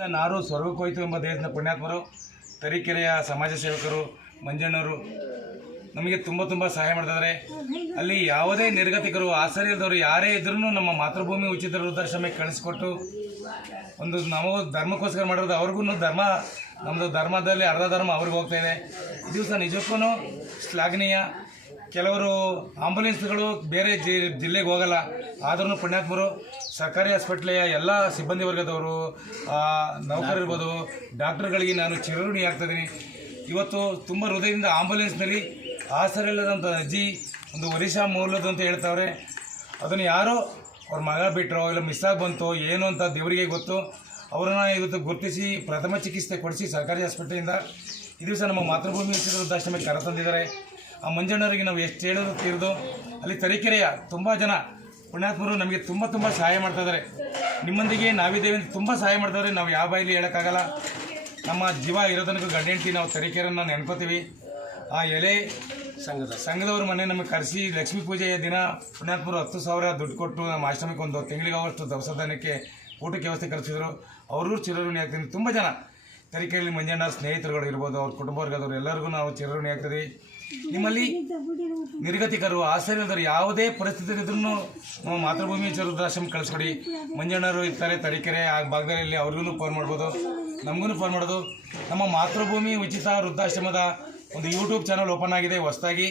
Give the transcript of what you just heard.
ನಾರು ಸ್ವರ್ಗಕ್ಕೋಯ್ತು ಎಂಬ ದೇಶದ ಪುಣ್ಯಾತ್ಮರು ತರೀಕೆರೆಯ ಸಮಾಜ ಸೇವಕರು ಮಂಜಣ್ಣವರು ನಮಗೆ ತುಂಬ ಸಹಾಯ ಮಾಡ್ತಿದ್ದಾರೆ. ಅಲ್ಲಿ ಯಾವುದೇ ನಿರ್ಗತಿಕರು ಆಸರೆ ಇಲ್ಲದವರು ಯಾರೇ ಇದ್ರೂ ನಮ್ಮ ಮಾತೃಭೂಮಿ ಉಚಿತ ವೃದ್ಧಾಶ್ರಮಕ್ಕೆ ಕಳಿಸ್ಕೊಟ್ಟು ಒಂದು ನಾವು ಧರ್ಮಕ್ಕೋಸ್ಕರ ಮಾಡೋದು ಅವ್ರಿಗೂ ನಮ್ಮದು ಧರ್ಮದಲ್ಲಿ ಅರ್ಧ ಧರ್ಮ ಅವ್ರಿಗೆ ಹೋಗ್ತಾ ಇದೆ. ಈ ದಿವಸ ನಿಜಕ್ಕೂ ಶ್ಲಾಘನೀಯ. ಕೆಲವರು ಆಂಬುಲೆನ್ಸ್ಗಳು ಬೇರೆ ಜಿಲ್ಲೆಗೆ ಹೋಗಲ್ಲ, ಆದ್ರೂ ಪುಣ್ಯಾತ್ಮರು ಸರ್ಕಾರಿ ಹಾಸ್ಪಿಟ್ಲೆಯ ಎಲ್ಲ ಸಿಬ್ಬಂದಿ ವರ್ಗದವರು ನೌಕರರಿರ್ಬೋದು, ಡಾಕ್ಟರ್ಗಳಿಗೆ ನಾನು ಚಿರಋಣಿ ಆಗ್ತಾಯಿದ್ದೀನಿ. ಇವತ್ತು ತುಂಬ ಹೃದಯದಿಂದ ಆಂಬುಲೆನ್ಸ್ನಲ್ಲಿ ಆಸರಿಲ್ಲದಂಥ ಅಜ್ಜಿ ಒಂದು ಒರಿಸ್ಸಾ ಮೂಲದ್ದು ಅಂತ ಹೇಳ್ತಾವ್ರೆ. ಅದನ್ನು ಯಾರೋ ಅವ್ರ ಮಗ ಬಿಟ್ಟರೋ ಇಲ್ಲ ಮಿಸ್ಸಾಗಿ ಬಂತು ಏನು ಅಂತ ದೇವರಿಗೆ ಗೊತ್ತು. ಅವರನ್ನು ಇವತ್ತು ಗುರುತಿಸಿ ಪ್ರಥಮ ಚಿಕಿತ್ಸೆ ಕೊಡಿಸಿ ಸರ್ಕಾರಿ ಹಾಸ್ಪಿಟ್ಲಿಂದ ಈ ದಿವಸ ನಮ್ಮ ಮಾತೃಭೂಮಿ ಉಚಿತ ವೃದ್ಧಾಶ್ರಮಕ್ಕೆ ಕರೆತಂದಿದ್ದಾರೆ. ಆ ಮಂಜಣ್ಣವರಿಗೆ ನಾವು ಎಷ್ಟು ಹೇಳೋದು ತೀರ್ದು ಅಲ್ಲಿ ತರೀಕೆರೆಯ ತುಂಬ ಜನ ಪುಣ್ಯಾತ್ಮರು ನಮಗೆ ತುಂಬ ಸಹಾಯ ಮಾಡ್ತಾಯಿದ್ದಾರೆ. ನಿಮ್ಮೊಂದಿಗೆ ನಾವಿದ್ದೇವೆ ಅಂತ ತುಂಬ ಸಹಾಯ ಮಾಡ್ತಾಯಿದ್ದಾರೆ. ನಾವು ಯಾವ ಬಾಯಲ್ಲಿ ಹೇಳೋಕ್ಕಾಗಲ್ಲ. ನಮ್ಮ ಜೀವ ಇರೋ ತನಕ ಗಂಡೆಂಟಿ ನಾವು ತರೀಕೆರೆಯನ್ನು ನೆನ್ಕೋತೀವಿ. ಆ ಎಲೆ ಸಂಘದವ್ರ ಮನೆ ನಮಗೆ ಕರೆಸಿ ಲಕ್ಷ್ಮೀ ಪೂಜೆಯ ದಿನ ಪುಣ್ಯಾತ್ಮರು 10,000 ದುಡ್ಡು ಕೊಟ್ಟು ನಮ್ಮ ಆಶ್ರಮಕ್ಕೆ ಒಂದು ತಿಂಗಳಿಗಾವಷ್ಟು ದವಸ ಧಾನ್ಯಕ್ಕೆ ಊಟಕ್ಕೆ ವ್ಯವಸ್ಥೆ ಕಲಿಸಿದ್ರು. ಅವರು ಚಿರಋಣಿ ಆಗ್ತೀನಿ. ತುಂಬ ಜನ ತರೀಕೆರೆಯಲ್ಲಿ ಮಂಜಣ್ಣ ಸ್ನೇಹಿತರುಗಳು ಇರ್ಬೋದು, ಅವ್ರ ಕುಟುಂಬ ವರ್ಗದವರು ಎಲ್ಲರಿಗೂ ನಾವು ಚಿರಋಣಿ ಆಗ್ತೀವಿ. ನಿಮ್ಮಲ್ಲಿ ನಿರ್ಗತಿಕರು ಆಸರಿಲ್ಲದವರು ಯಾವುದೇ ಪರಿಸ್ಥಿತಿ ಇದ್ರೂ ನಮ್ಮ ಮಾತೃಭೂಮಿ ವೃದ್ಧಾಶ್ರಮ ಕಳಿಸ್ಕೊಡಿ. ಮಂಜಣ್ಣವರು ಇರ್ತಾರೆ ತರೀಕೆರೆ ಆ ಭಾಗದಲ್ಲಿ, ಅವ್ರಿಗೂ ಫೋನ್ ಮಾಡ್ಬೋದು, ನಮಗೂ ಫೋನ್ ಮಾಡೋದು. ನಮ್ಮ ಮಾತೃಭೂಮಿ ಉಚಿತ ವೃದ್ಧಾಶ್ರಮದ ಒಂದು ಯೂಟ್ಯೂಬ್ ಚಾನಲ್ ಓಪನ್ ಆಗಿದೆ ಹೊಸದಾಗಿ.